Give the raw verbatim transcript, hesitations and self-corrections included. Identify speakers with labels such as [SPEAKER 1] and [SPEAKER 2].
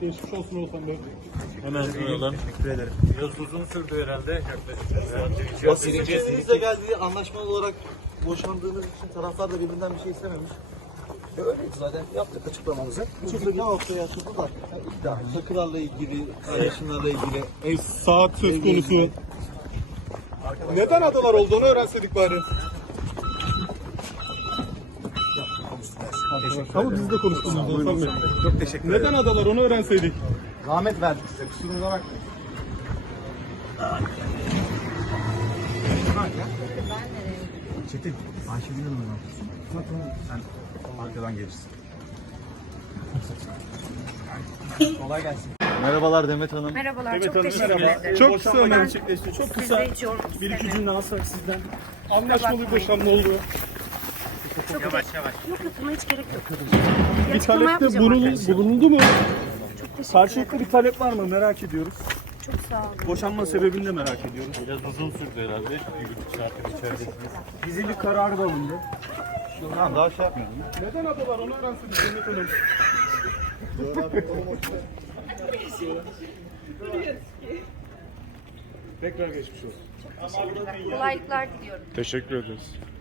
[SPEAKER 1] Geçmiş olsun Oğuzhan Bey.
[SPEAKER 2] Hemen buradan.
[SPEAKER 3] Teşekkür ederim.
[SPEAKER 2] Biraz uzun sürdü herhalde. Yaklaşık.
[SPEAKER 3] O sizin kendinizle geldiği anlaşmalı olarak boşandığınız için taraflar da birbirinden bir şey istememiş. E öyleydi zaten. Yaptık açıklamamızı. Buradaki haftaya açıldı da iddia. Takılarla ilgili, paylaşımlarla ilgili ev
[SPEAKER 1] Saat söz
[SPEAKER 3] ev
[SPEAKER 1] konusu.
[SPEAKER 3] ilgili.
[SPEAKER 1] Neden adalar olduğunu öğrenseydik bari. Ama biz de konuştuk Oğuzhan Bey.
[SPEAKER 3] Çok teşekkür ederim.
[SPEAKER 1] Neden adalar onu öğrenseydik.
[SPEAKER 3] Zahmet verdik size. Kusurumuza bakmayın. Çetin, Ayşegül'ün yanına otursun. Sen arkadan gelirsin. Kolay gelsin. Merhabalar Demet Hanım.
[SPEAKER 4] Merhabalar,
[SPEAKER 1] Evet
[SPEAKER 4] çok
[SPEAKER 1] hanım,
[SPEAKER 4] teşekkür
[SPEAKER 1] merhaba.
[SPEAKER 4] ederim.
[SPEAKER 1] Çok kısa
[SPEAKER 4] Ben
[SPEAKER 1] gerçekleşti. Çok kısa.
[SPEAKER 4] Sizde hiç yormak
[SPEAKER 1] Bir iki
[SPEAKER 4] istemiyorum.
[SPEAKER 1] cümle alsak sizden. Anlaşmalı bir
[SPEAKER 4] bakmayın.
[SPEAKER 1] boşanma oldu.
[SPEAKER 4] Çok yavaş yavaş. Yok yok, buna hiç gerek yok.
[SPEAKER 1] Bir
[SPEAKER 4] açıklama
[SPEAKER 1] talepte
[SPEAKER 4] yapmayacağım
[SPEAKER 1] bulundu,
[SPEAKER 4] arkadaşlar.
[SPEAKER 1] bulundu mu?
[SPEAKER 4] Çok teşekkür
[SPEAKER 1] Karşılıklı
[SPEAKER 4] ederim.
[SPEAKER 1] bir talep var mı? Merak ediyoruz.
[SPEAKER 4] Çok sağ olun.
[SPEAKER 1] Boşanma sebebini de merak ediyoruz.
[SPEAKER 2] Biraz uzun sürdü herhalde. Bir buçuk saattir içeridesiniz.
[SPEAKER 1] Gizlilik kararı da alındı.
[SPEAKER 3] Tamam daha şey yapmıyordum.
[SPEAKER 1] Neden adalar onu öğrenseydik Demet Hanım? Tekrar geçmiş olsun.
[SPEAKER 4] Kolaylıklar diliyorum.
[SPEAKER 1] Teşekkür ederiz.